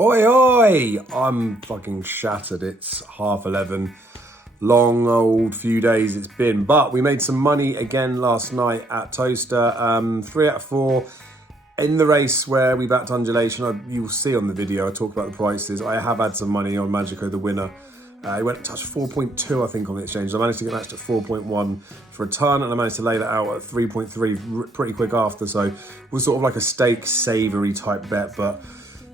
Oi, oi! I'm fucking shattered. It's 11:30. Long old few days it's been, but we made some money again last night at Toaster. 3 out of 4 in the race where we backed Undulation. You'll see on the video, I talked about the prices. I have had some money on Magico, the winner. He went touched 4.2, I think, on the exchange. I managed to get matched at 4.1 for a ton, and I managed to lay that out at 3.3 pretty quick after. So it was sort of like a stake savoury type bet, but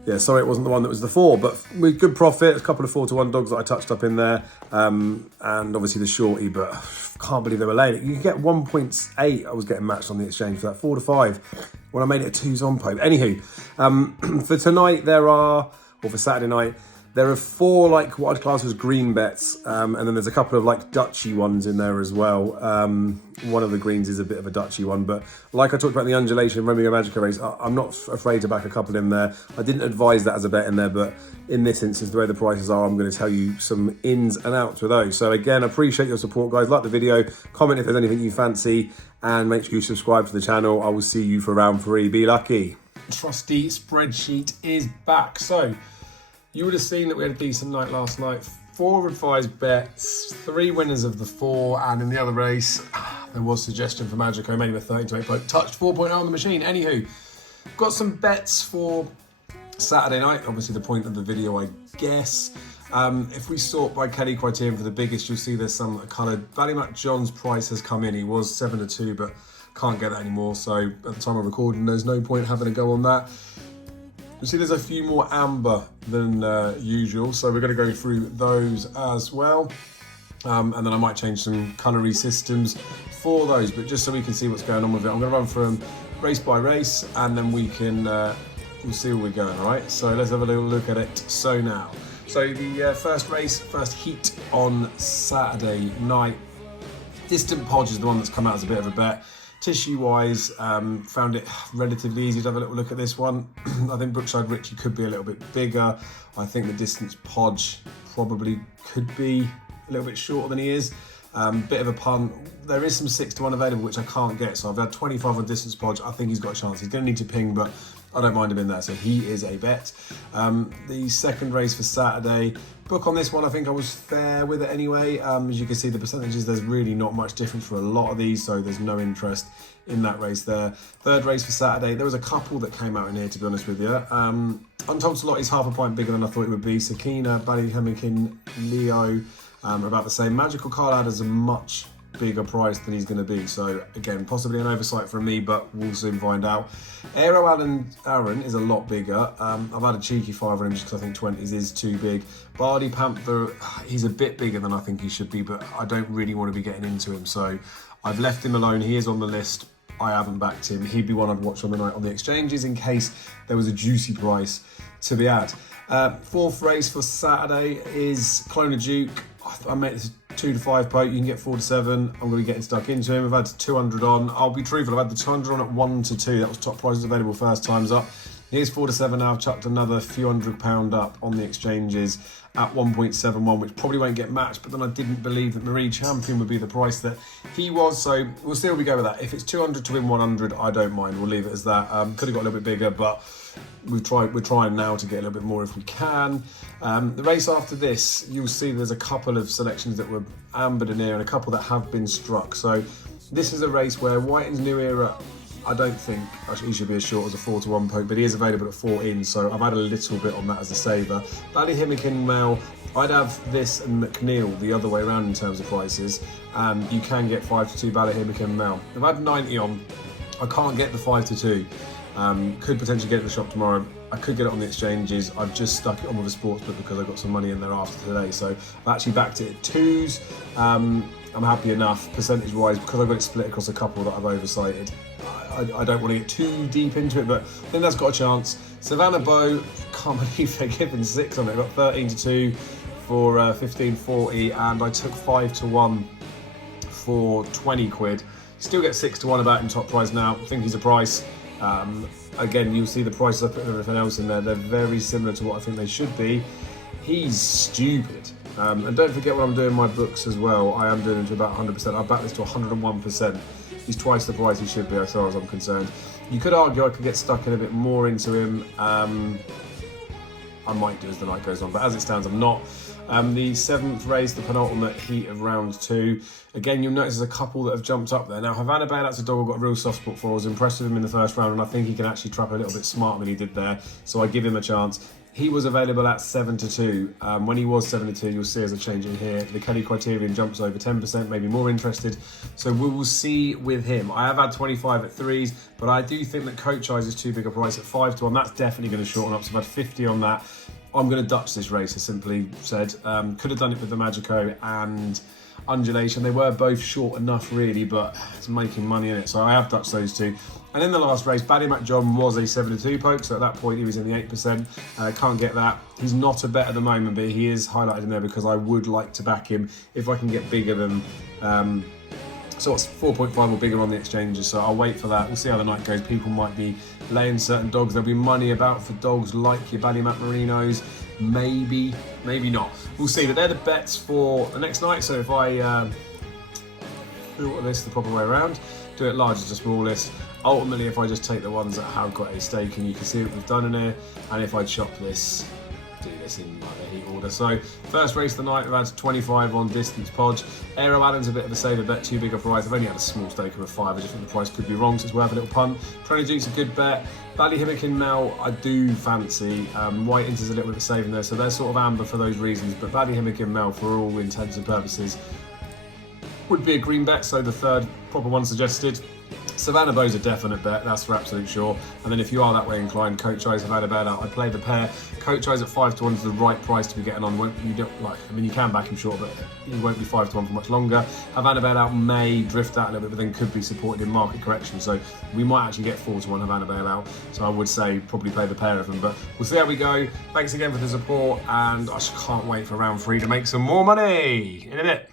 yeah, sorry it wasn't the one that was the 4, but with good profit, a couple of 4-to-1 dogs that I touched up in there, and obviously the shorty, but can't believe they were laying it. You can get 1.8, I was getting matched on the exchange for that, 4-to-5, when I made it a 2s on Pope. Anywho, for tonight or for Saturday night, there are 4 like what I'd class as green bets, and then there's a couple of like Dutchy ones in there as well. One of the greens is a bit of a Dutchy one, but like I talked about in the Undulation Romeo Magica race, I'm not afraid to back a couple in there. I didn't advise that as a bet in there, but in this instance, the way the prices are, I'm going to tell you some ins and outs with those. So again, appreciate your support, guys. Like the video, comment if there's anything you fancy, and make sure you subscribe to the channel. I will see you for round 3. Be lucky. Trusty spreadsheet is back. So you would have seen that we had a decent night last night. 4 advised bets, 3 winners of the 4, and in the other race, there was suggestion for Magico, made him a 13-to-8 Pope, touched 4.0 on the machine. Anywho, got some bets for Saturday night. Obviously the point of the video, I guess. If we sort by Kelly criterion for the biggest, you'll see there's some coloured. Ballymac John's price has come in. He was 7-to-2, but can't get that anymore. So at the time of recording, there's no point having a go on that. You see there's a few more amber than usual, so we're going to go through those as well. And then I might change some colory systems for those, but just so we can see what's going on with it, I'm going to run through them race by race, and then we can we'll see where we're going, all right? So let's have a little look at it. So the first heat on Saturday night. Distant Podge is the one that's come out as a bit of a bet. Tissue-wise, found it relatively easy to have a little look at this one. I think Brookside Richie could be a little bit bigger. I think the Distance Podge probably could be a little bit shorter than he is. Bit of a punt. There is some 6-to-1 available, which I can't get. So I've had 25 on Distance Podge. I think he's got a chance. He's going to need to ping, but I don't mind him in there. So he is a bet. The second race for Saturday, book on this one, I think I was fair with it anyway. As you can see, the percentages, there's really not much difference for a lot of these, so there's no interest in that race there. Third race for Saturday, there was a couple that came out in here, to be honest with you. Untold Slot is half a point bigger than I thought it would be. Sakina, Ballyhemikin, Leo are about the same. Magical Carlad has a much bigger price than he's going to be, so again, possibly an oversight from me, but we'll soon find out. Aero Aaron is a lot bigger. I've had a cheeky 5 on him just because I think 20s is too big. Bardi Panther, he's a bit bigger than I think he should be, but I don't really want to be getting into him, so I've left him alone. He is on the list. I haven't backed him. He'd be one I'd watch on the night on the exchanges in case there was a juicy price to be had. Fourth race for Saturday is Clona Duke. I made this 2-to-5 Pope. You can get 4-to-7. I'm going to be getting stuck into him. I've had 200 on. I'll be truthful, I've had the 200 on at 1-to-2. That was top prices available first times up. Here's 4-to-7 now. I've chucked another few £100 up on the exchanges at 1.71, which probably won't get matched, but then I didn't believe that Marie Champion would be the price that he was, so we'll see where we go with that. If it's 200 to win 100, I don't mind. We'll leave it as that. Could have got a little bit bigger, but we're trying now to get a little bit more if we can. The race after this, you'll see there's a couple of selections that were ambered in here and a couple that have been struck. So this is a race where Whiting's New Era, I don't think he should be as short as a 4-to-1 Pope, but he is available at 4 in, so I've had a little bit on that as a saver. Ballyhemikin Mel, I'd have this and McNeil the other way around in terms of prices, and you can get 5-to-2 Ballyhemikin Mel. I've had 90 on. I can't get the 5-to-2. Could potentially get it at the shop tomorrow. I could get it on the exchanges. I've just stuck it on with a sportsbook because I got some money in there after today. So I've actually backed it at 2s. I'm happy enough percentage-wise because I've got it split across a couple that I've oversighted. I don't want to get too deep into it, but I think that's got a chance. Savannah Bow, can't believe they're giving 6 on it. I got 13-to-2 for 15.40, and I took 5-to-1 for 20 quid. Still get 6-to-1 about in top price now. I think he's a price. Again, you'll see the prices I put everything else in there. They're very similar to what I think they should be. He's stupid. And don't forget what I'm doing in my books as well. I am doing it to about 100%. I back this to 101%. He's twice the price he should be, as far as I'm concerned. You could argue I could get stuck in a bit more into him. I I might do as the night goes on, but as it stands, I'm not. The 7th race, the penultimate heat of round 2. Again, you'll notice there's a couple that have jumped up there. Now, Havana Bailout's a dog I've got a real soft spot for. I was impressed with him in the first round, and I think he can actually trap a little bit smarter than he did there. So I give him a chance. He was available at 7-2. When he was 7-2, you'll see there's a change in here. The Kelly criterion jumps over 10%, maybe more interested. So we will see with him. I have had 25 at 3s, but I do think that Coach Eyes is too big a price at 5-1. That's definitely going to shorten up. So I've had 50 on that. I'm going to Dutch this race, I simply said. Could have done it with the Magico and Undulation. They were both short enough, really, but it's making money in it. So I have Dutched those two. And in the last race, Baddy John was a 7-2 poke, so at that point he was in the 8%. Can't get that. He's not a bet at the moment, but he is highlighted in there because I would like to back him if I can get bigger than... So it's 4.5 or bigger on the exchanges, so I'll wait for that. We'll see how the night goes. People might be laying certain dogs. There'll be money about for dogs like your Ballymat Merinos. Maybe, maybe not. We'll see, but they're the bets for the next night. So if I do this the proper way around, do it largest to smallest. Ultimately, if I just take the ones that have got a stake, and you can see what we've done in here, and if I chop this, do this in like the heat order. So first race of the night, we've had 25 on Distance Podge. Aero Allen's a bit of a saver bet, too big a price. I've only had a small stake of a 5. I just think the price could be wrong, so it's worth a little punt. Trying to Duke's a good bet. Ballyhimmock Mel, I do fancy. White Inter's a little bit of a save in there, so they're sort of amber for those reasons. But Ballyhimmock Mel, for all intents and purposes, would be a green bet, so the third proper one suggested. Savannah Bow's a definite bet, that's for absolute sure. And then if you are that way inclined, Coach Eyes have had a bet out. I play the pair. Coach Eyes at 5-1 is the right price to be getting on. You don't like, I mean, you can back him short, but he won't be 5-1 for much longer. Havana Bailout may drift out a little bit, but then could be supported in market correction. So we might actually get 4-1 Havana Bailout. So I would say probably play the pair of them, but we'll see how we go. Thanks again for the support, and I just can't wait for round 3 to make some more money. In a bit.